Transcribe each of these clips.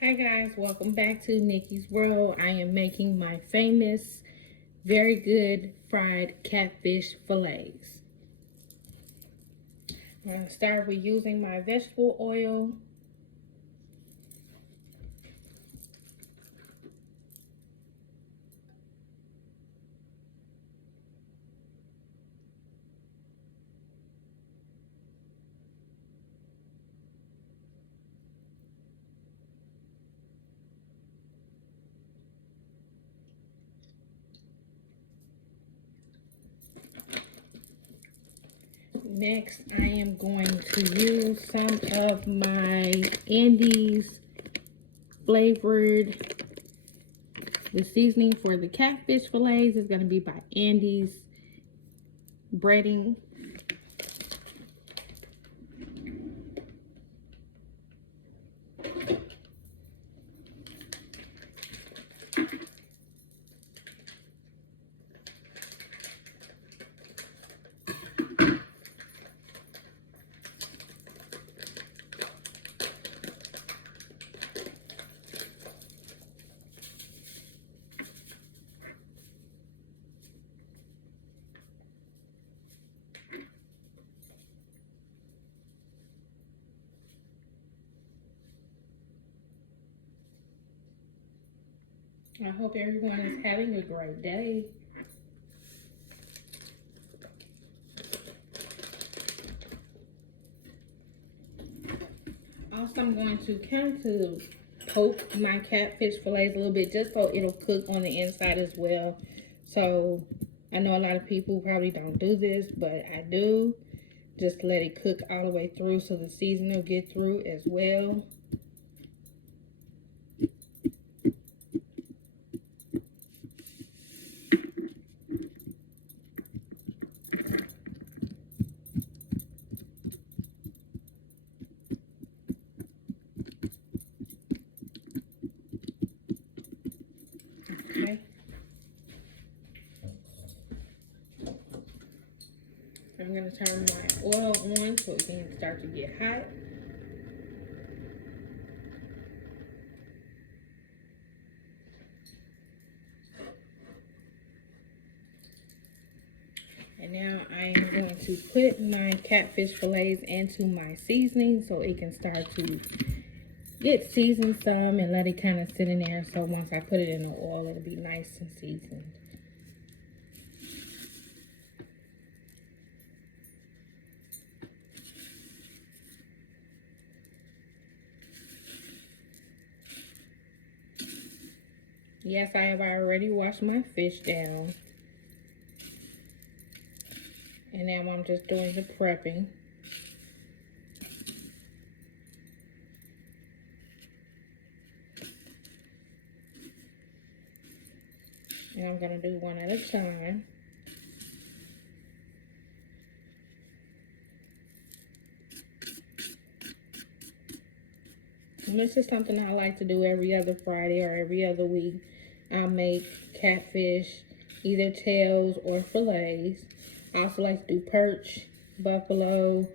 Hi guys, welcome back to Nikki's World. I am making my famous, very good fried catfish fillets. I'm going to start with using my vegetable oil. Next, I am going to use some of my Andes flavored. The seasoning for the catfish fillets is going to be by Andes breading. I hope everyone is having a great day. Also, I'm going to kind of poke my catfish fillets a little bit just so it'll cook on the inside as well. So I know a lot of people probably don't do this, but I do. Just let it cook all the way through so the seasoning will get through as well. Okay. I'm going to turn my oil on so it can start to get hot. And now I am going to put my catfish fillets into my seasoning so it can start to get seasoned some and let it kind of sit in there. So once I put it in the oil, it'll be nice and seasoned. Yes, I have already washed my fish down. And now I'm just doing the prepping. And I'm going to do one at a time. And this is something I like to do every other Friday or every other week. I'll make catfish, either tails or fillets. I also like to do perch, buffalo,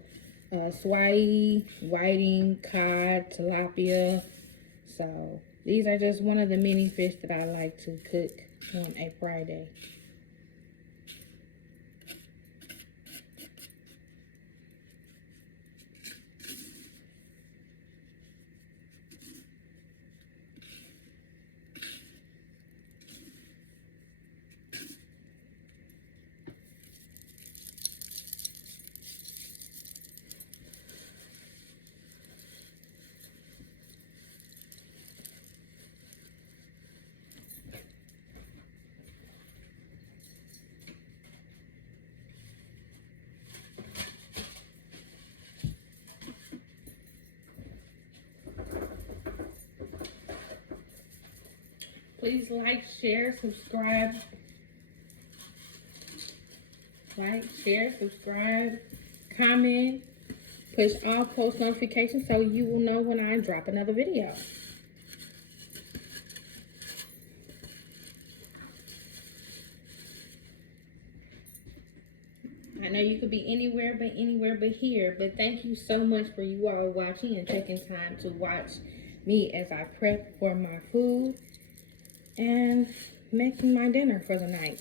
swai, whiting, cod, tilapia. So these are just one of the many fish that I like to cook on a Friday. Please like, share, subscribe. Like, share, subscribe, comment, push all post notifications so you will know when I drop another video. I know you could be anywhere but here, but thank you so much for you all watching and taking time to watch me as I prep for my food and making my dinner for the night.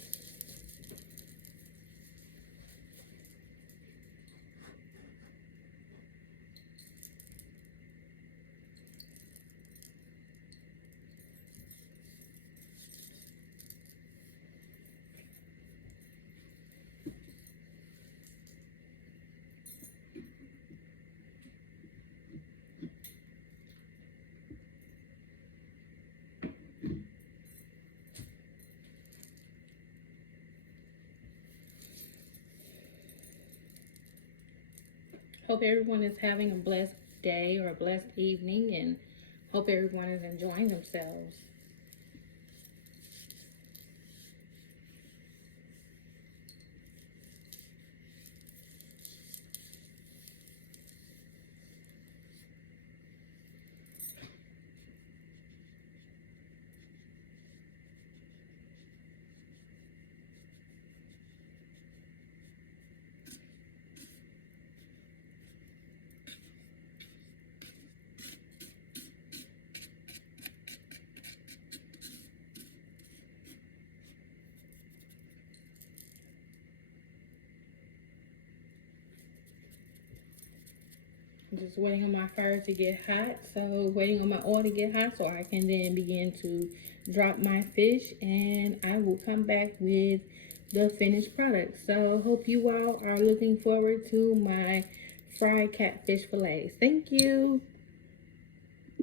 Hope everyone is having a blessed day or a blessed evening, and hope everyone is enjoying themselves. I'm just waiting on my fire to get hot, so waiting on my oil to get hot so I can then begin to drop my fish, and I will come back with the finished product. So hope you all are looking forward to my fried catfish fillets. Thank you.